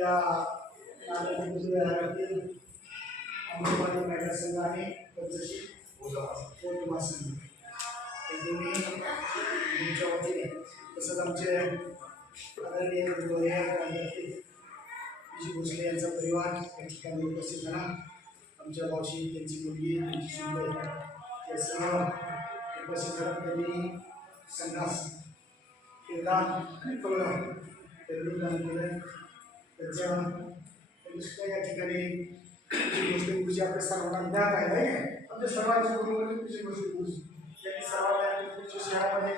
या नाट्यगृहातील अमृतवाणी महिला संघ आणि पंचशील ओझा संघ हे दोन्ही तुमच्या वतीने तसंच आमचे आदरणीय कार्यकर्ते विजय भोसले यांचा परिवार या ठिकाणी उपस्थित झाला. आमच्या मावशी त्यांची मुलगी त्यांची सुंदर या सर्व उपस्थित झाला. त्यांनी संघास किरदार आणि कवडा दान केलं. त्यांच्या या ठिकाणी विजय गुरुजी आपल्या सर्वांना ज्ञात आहे आमच्या सर्वांची गुरुजी विजय गुरुजी त्यांनी सर्वांना शहरामध्ये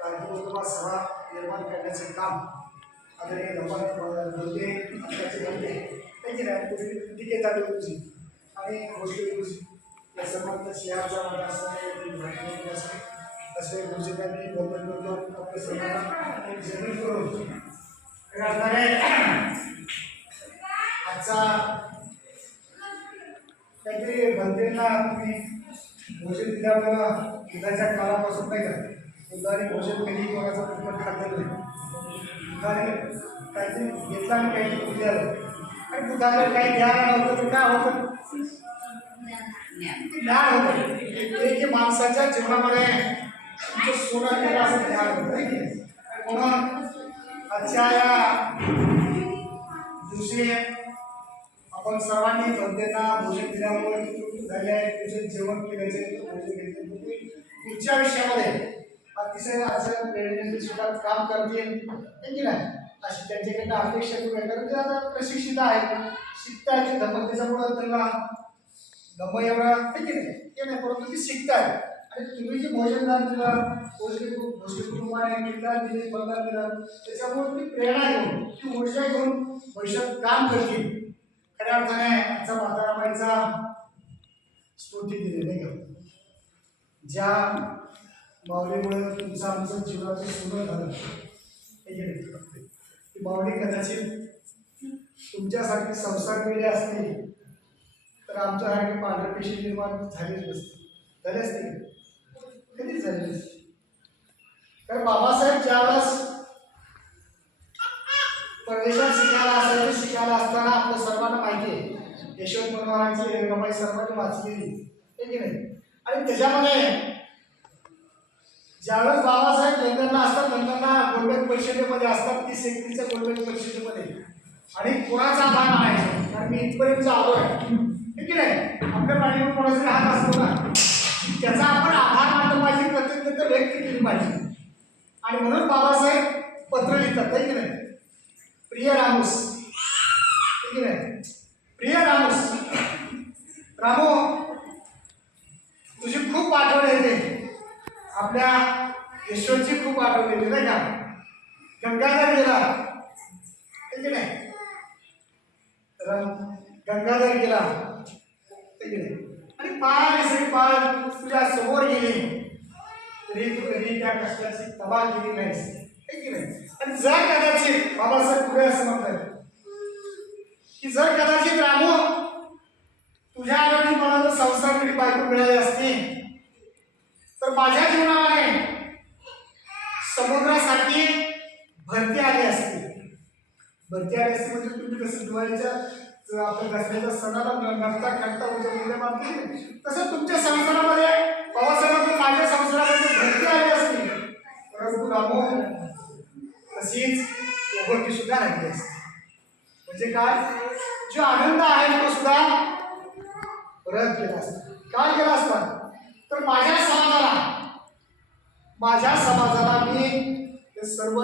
कार्यक्रम सभा निर्माण करण्याचे काम आदरणीय धर्मात बोलते आत्ताचे बोलते टिकेत गुरुजी आणि भोसले गुरुजी या सर्वांचा शहराचा वाटा असे गुरुजी त्यांनी बंधन करतो आपल्या सर्वांना जमीन करून आजचा काहीतरी मंत्र्यांना तुम्ही भोजन दिल्यामुळं दुधाच्या काळापासून नाही का दुधाने भोजन कधी कोणाचा कुठं खाल्लं नाही. दुधाने काहीतरी घेतला आणि काहीतरी दिलं आणि दुधाला काही ज्ञान नव्हतं तर काय होतं ज्ञान होतं ते माणसाच्या जीवनामध्ये तुमचं सोनं केलं असं ज्ञान होतं. म्हणून आजच्या या दिवशी आपण सर्वांनी जनतेला भोजन दिल्यामुळे झाले आहे त्याचे जेवण केल्याचे भोजन घेतले पुढच्या आयुष्यामध्ये अतिशय असं प्रेरणेने सुद्धा काम करतील की नाही अशी त्यांच्याकडनं अपेक्षा करू कारण ते आता प्रशिक्षित आहेत शिकतायचे धमक त्याच्यामुळं त्यांना धम एवढा की नाही ते नाही परंतु ते शिकतायत आणि तुम्ही जे भोजनदान दिलं भोसले कुटुंबाने किरदार दिले बंधन दिलं त्याच्यामुळे ती प्रेरणा घेऊन ती ऊर्जा घेऊन भविष्यात काम करतील. खऱ्या अर्थाने आजचा म्हाताराबाईचा स्फूर्ती दिली नाही का ज्या माऊलीमुळे तुमचं आमचं जीवनाचं सुंदर झालं ती माऊली कदाचित तुमच्यासारखे संस्कार केले असतील तर आमच्यासारखे पांढरपेशी निर्माण झालीच नसते झाले असते कधीच झाले नसते. कारण बाबासाहेब ज्यावेळेस परदेशात शिकायला असायचे शिकायला असताना आपल्या सर्वांना माहिती आहे यशवंत मनोहरांची रेणुकाबाई सर्वांनी वाचलेली आहे की नाही आणि त्याच्यामध्ये ज्यावेळेस बाबासाहेब लंडनला असतात लंडनला गोल्डन परिषदेमध्ये असतात 30-31च्या गोल्डन परिषदेमध्ये आणि कोणाचा आभार मानायचा कारण मी इथपर्यंत आलो आहे की नाही आपल्या पाठीवर कोणाचा हात असतो ना त्याचा आपण आभार मानलं पाहिजे कृतज्ञता व्यक्त केली पाहिजे आणि म्हणून बाबासाहेब पत्र लिहितात आहे की नाही प्रिय रामूस ठीक आहे प्रिय रामूस रामो तुझी खूप आठवण येते आपल्या यशवंतची खूप आठवण येते नाही का गंगाधर गेला ठीक आहे गंगाधर गेला ठीक आहे आणि पाळ तुझ्या समोर गेली तरी तू कधी त्या कष्टाची तबा केली नाहीस ठीक आहे आणि जर कदाचित बाबासाहेब पुढे असं म्हणतात की जर कदाचित रामू तुझ्या आरोग्य मला जर संसार बायको मिळाली असती तर माझ्या जीवनामध्ये समुद्रासाठी भरती आली असती म्हणजे तुम्ही कसं दिवाळीच्या आपल्या दसऱ्याच्या सणाला नसता करता उद्या मानते तसं तुमच्या संसारामध्ये बाबासाहेब माझ्या संसारामध्ये भरती आली असती परंतु रामू तशीच ओघळती सुद्धा राहिली असते म्हणजे काय जो आनंद आहे तो सुद्धा परत गेला असता काय गेला असता तर माझ्या समाजाला मी हे सर्व